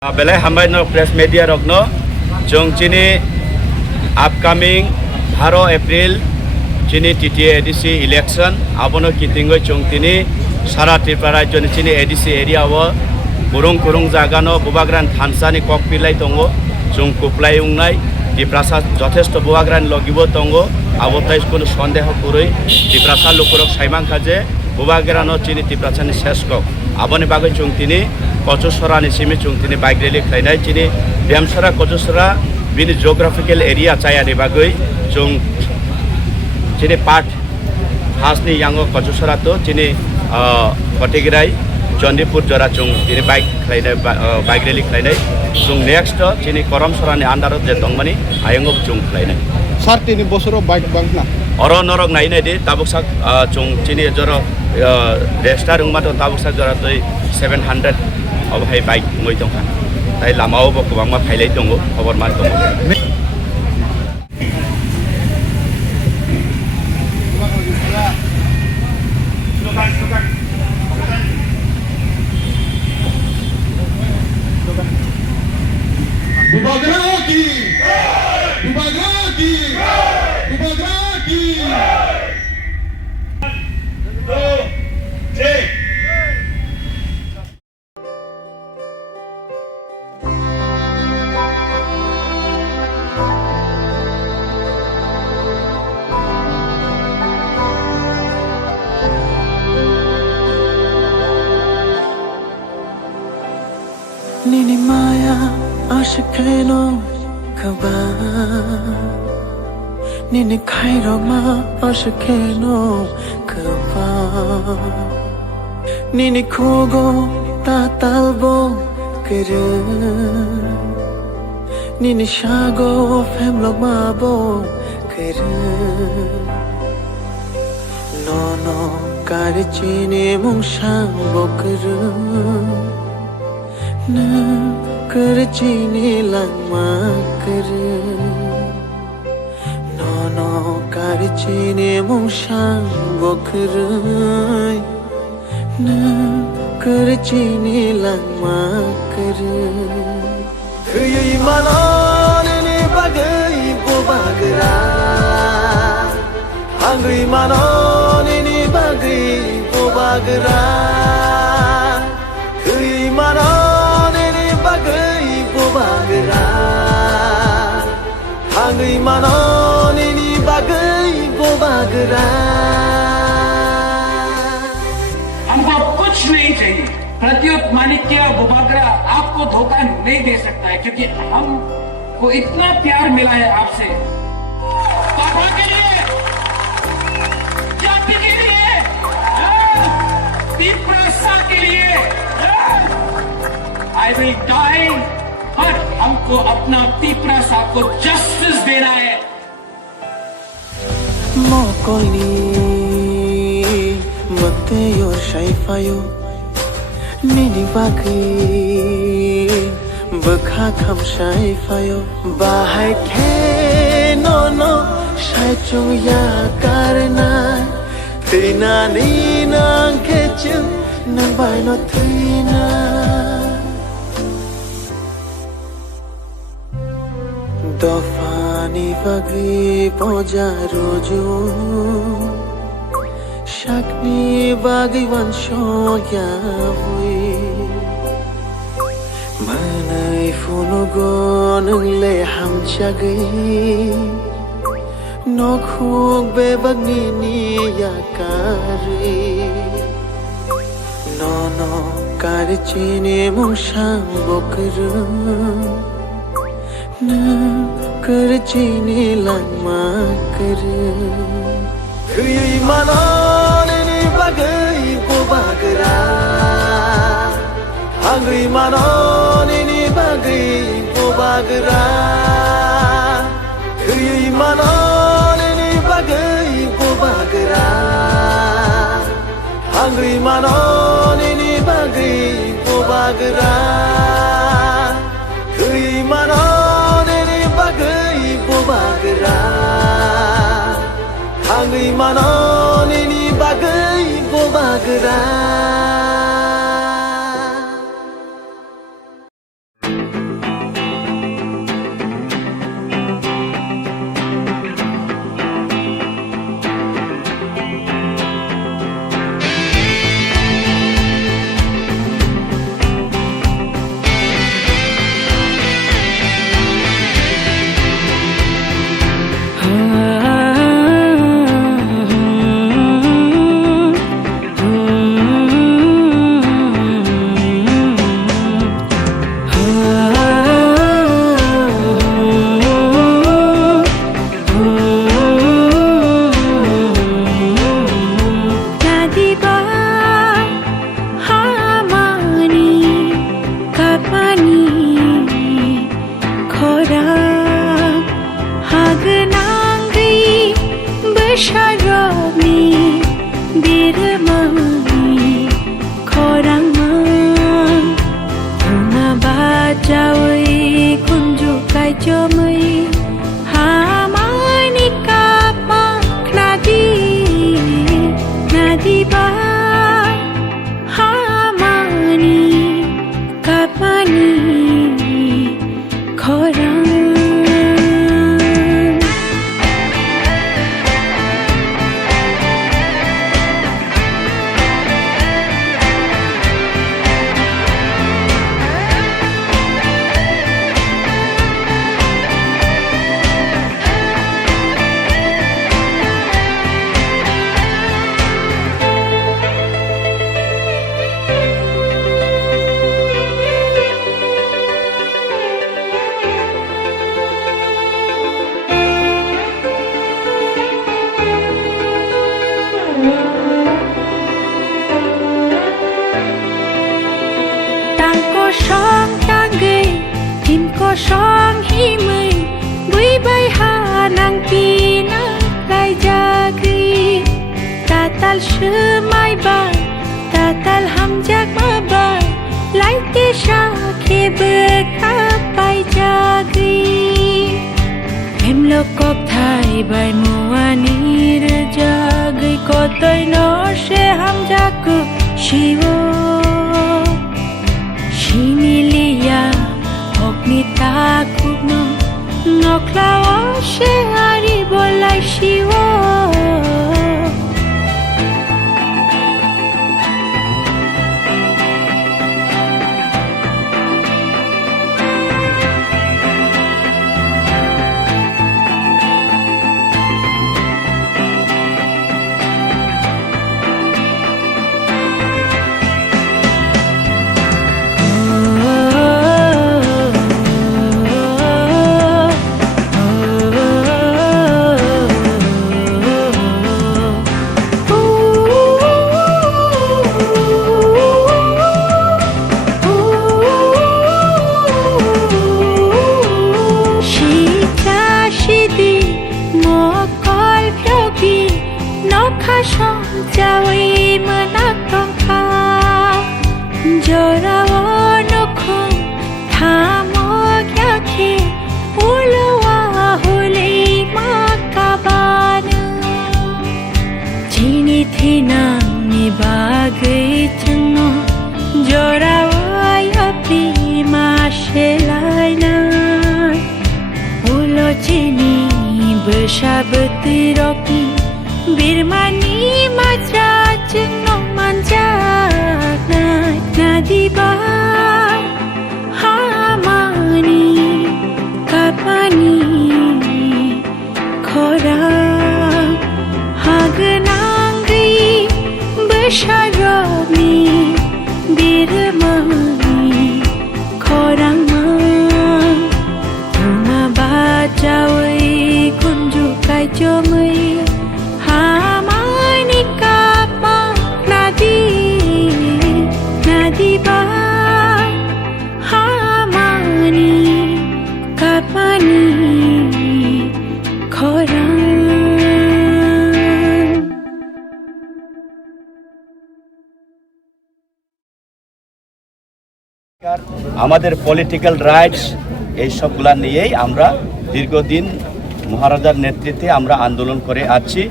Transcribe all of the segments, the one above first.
Belai hambai no press media rokno jong chini upcoming 12 April chini TTA ADC election abono kitingo jong tini sara Tripura rajyo ni chini ADC area wo kurung jaga no bubagran thansani kok pilai tongo jong kuplai ungnai Tripura যথেষ্ট bubagran logibo tongo abo tais kono sondeho kuroi Tripura lokorok saimang kaje bubagran no chini Tripura ni shesh kok aboni bagai jong tini Kocosora ni simi chung tini bike rally khlainai chini Demsara Kocosora bini geographical area chaya ni bagoi chung chini part hasni yango Kocosora to chini Kotigirai Jondipur jora chung tini bike rally khlainai chung next chini Koromsora ni andaro je tongmani ayangok chung khlainai sar tini bosoro bike bank na oro norok nainai di tabuksak chung chini joro register ungmato tabuksak jora toi 700 अब है bike ngoi tongkha tai lamao bo kubangma phailai tongo khobor man tongo Nini maya ashikeno kaba Nini kairoma ashikeno kaba Nini kogo tatalbo kere Nini shago femlog mabo kere Nono karichini mungshang bokere na karchini langma kar no karchini mungshang bokr na karchini langma kar khyi manon ni bagai bo bagra hangri manon ni bagai bo bagra khyi manon Hangui manon ini bagai bobagra हमको कुछ नहीं चाहिए प्रत्युत माणिक्य बोबागरा आपको धोखा नहीं दे सकता है क्योंकि हमको इतना प्यार मिला है आपसे पापा के लिए जाति के लिए Tripura के लिए I will die पर हमको अपना Tripura को जस्टिस देना है Mokoni mate yor shaifayo Nini bagi bakha kham shaifayo Bahai ke no shai chung ya karna Tina ni nang ke chung nang bai no tina Dofani bagi pojaro jo Shakni bagi vansho ya hui Manai funo gonung le ham chagai Nokhuk be bagni ni ya kari Nono karchini mungshang bokru na karchini langma kar khyi manon ni bagai bobagra hangui manon ni bagai bobagra khyi manon ni bagai bobagra hangui manon ni bagai bobagra khyi manon Hangui manon ini bagai bobagra খরা song tanggay tin ko song himay buy bay hanang pinagay jagri tatal shumay bay tatal hamjak mabay laite shakhe bekapay jagri hemlo kop thai bay muanir jagri kotoy no she hamjak shiwo Shinilia Ognita Kubno Noklawa Shehari Bolai Shiwo Jawi menakong ka Jorawa nukhung Thamok yake Ulawa huli makabana Jini thinang nibagai changno Jorawa yapi mashelai na Ulo jini bersabeti roki Birmani majraj no manjak nadiba hamani kapani khora hagnangi besharami birmani khorang ma tuma bajawai kunju kai chomai Hamani kapa nadi ba Hamani kapani khorang আমাদের political rights এই সবগুলা নিয়েই আমরা দীর্ঘদিন মহারাজার নেতৃত্বে আমরা আন্দোলন করে আছি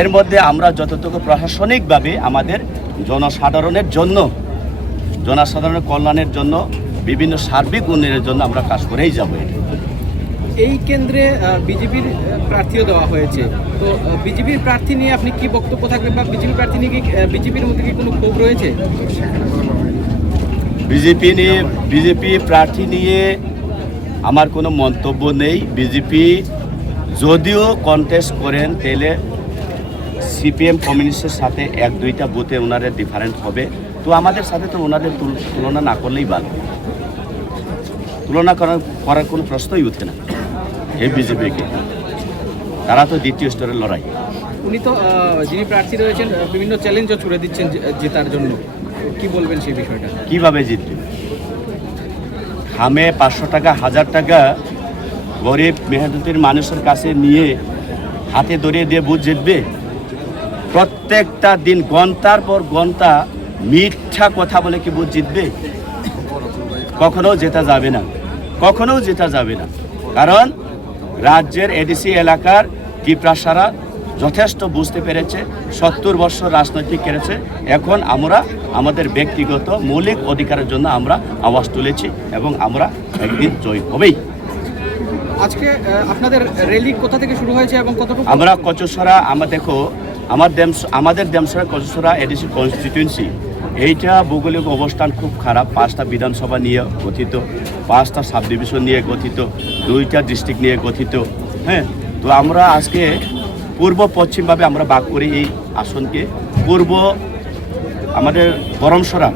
এর মধ্যে আমরা যতটুকু প্রশাসনিকভাবে আমাদের জনসাধারণের কল্যাণের জন্য বিভিন্ন সার্বিক উন্নয়নের জন্য আমরা কাজ করেই যাব। এই কেন্দ্রে বিজেপির প্রার্থীও দেওয়া হয়েছে, তো বিজেপির প্রার্থী নিয়ে আপনি কি বক্তব্য থাকবেন বা বিজেপি প্রার্থী নিয়ে কি বিজেপির মধ্যে কি কোনো ক্ষোভ রয়েছে? বিজেপি প্রার্থী নিয়ে আমার কোনো মন্তব্য নেই। বিজেপি যদিও কন্টেস্ট করেন তাহলে সিপিএম কমিউনিস্টের সাথে 1-2টা বুথে ওনাদের ডিফারেন্ট হবে, তো আমাদের সাথে তো ওনাদের তুলনা না করলেই ভালো। তুলনা করার কোনো প্রশ্নই উঠে না এই বিজেপিকে, তারা তো দ্বিতীয় স্তরের লড়াই। উনি তো যিনি প্রার্থী রয়েছেন বিভিন্ন চ্যালেঞ্জও ছুড়ে দিচ্ছেন জেতার জন্য, কি বলবেন সেই বিষয়টা? কিভাবে জিতবে? খামে 500 টাকা 1000 টাকা গরিব মেহনতির মানুষের কাছে নিয়ে হাতে ধরিয়ে দিয়ে বুথ জিতবে? প্রত্যেকটা দিন ঘন্টার পর ঘন্টা মিথ্যা কথা বলে কি বুথ জিতবে? কখনো জেতা যাবে না, কারণ রাজ্যের এডিসি এলাকার টিপ্রাসারা যথেষ্ট বুঝতে পেরেছে, 70 বছর রাজনৈতিক করেছে। এখন আমরা আমাদের ব্যক্তিগত মৌলিক অধিকারের জন্য আমরা আওয়াজ তুলেছি এবং আমরা একদিন জয় হবেই। আজকে আপনাদের র্যালি কোথা থেকে শুরু হয়েছে এবং কতটুকু? আমরা কচুসরা, দেখো আমাদের দেমসরা কচুসরা এডিসি কনস্টিটিউয়েন্সি, এইটা ভৌগোলিক অবস্থান খুব খারাপ। 5টা বিধানসভা নিয়ে গঠিত, 5টা সাব ডিভিশন নিয়ে গঠিত, 2টা ডিস্ট্রিক্ট নিয়ে গঠিত। হ্যাঁ, তো আমরা আজকে পূর্ব পশ্চিমভাবে আমরা ভাগ করি এই আসনকে। পূর্ব আমাদের বরমসরা,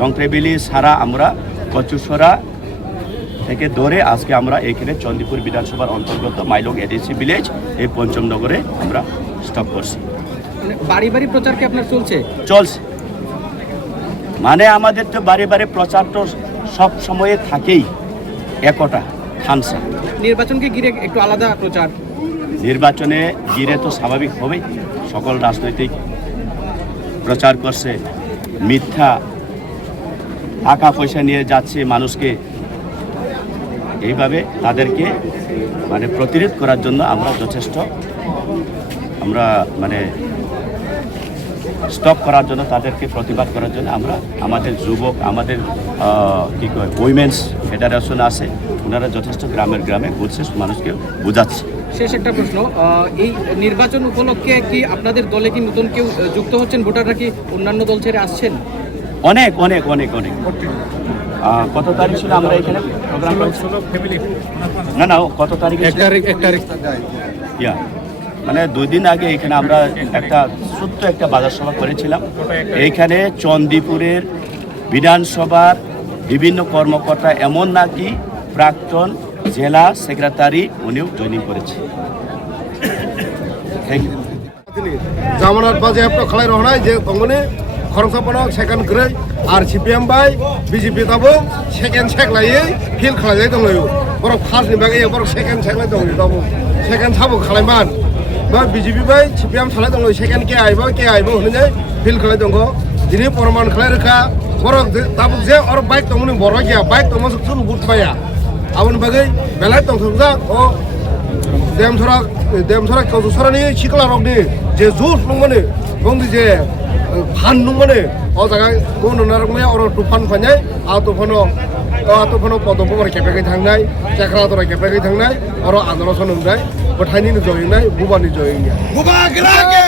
লংট্রেবেলি সারা, আমরা কচুসরা থেকে ধরে আজকে আমরা এখানে চন্দিপুর বিধানসভার অন্তর্গত মাইলং এডিসি ভিলেজ এই পঞ্চমনগরে আমরা স্টপ করছি। মানে বাড়ি বাড়ি প্রচার কি আপনার চলছে? চলছে, মানে আমাদের তো বাড়ি বাড়ি প্রচার তো সব সময়ে থাকেই, একটা থামসা। নির্বাচনকে ঘিরে একটু আলাদা প্রচার? নির্বাচনে ঘিরে তো স্বাভাবিক হবেই, সকল রাজনৈতিক প্রচার করছে, মিথ্যা টাকা পয়সা নিয়ে যাচ্ছে মানুষকে, এইভাবে তাদেরকে মানে প্রতিরোধ করার জন্য আমরা যথেষ্ট স্টপ করার জন্য, তাদেরকে প্রতিবাদ করার জন্য আমরা আমাদের যুবক, আমাদের কী কয় উইমেন্স ফেডারেশন আছে, ওনারা যথেষ্ট গ্রামে ঘুরছে, মানুষকে বোঝাচ্ছে। শেষ একটা প্রশ্ন, এই নির্বাচন উপলক্ষে কি আপনাদের দলে কি নতুন কেউ যুক্ত হচ্ছেন? ভোটাররা কি অন্যান্য দল ছেড়ে আসছেন? অনেক অনেক অনেক অনেক কত তারিখ ছিল আমরা এখানে প্রোগ্রাম করেছি? না কত তারিখ? 1 তারিখ। ইয়া, মানে 2 দিন আগে এখানে আমরা একটা ছোট্ট একটা বাজার সভা করেছিলাম। এইখানে চন্দিপুরের বিধানসভার বিভিন্ন কর্মকর্তা, এমন নাকি প্রাক্তন জেলা সেক্রেটারি, উনিও জয়েনিং করেছে। Thank you. জামানত বাজেয়াপ্ত খালাই রহনায় যে তঙ্গনে খরংসাপনাव सेकेंड ग्रै आर CPM बाय BJP ताबो सेकेंड सेकलायै फिल खालायनाय दंलायो बरफ फार्स्टनि बागै बरफ सेकेंड सेकलाय दंलायो ताबो सेकेंड साबो खालायमान बा BJP बाय CPM थालाय दंलायो सेकेंड के आइबो होननाय फिल खालाय दंगो दिनै प्रमाण खालाय रोखा बरफ ताबो जे और बाइक दंमोन बर' गैया बाइक दंमोन सुन बुटबाया आबोन बागै बेलाय दंथोंजा अ देमसरा कौसरानि सिखला रगनि जे जुस नंगोने बंदि जे फान नंगोने अ जागा गुबुन नारगमया अर तुफान फायनाय आ तुफानो पदमपुर केपेकै थांनाय चक्रादरा केपेकै थांनाय अर आंदोलन होननाय बथायनि जयनाय बुबानि जयनाय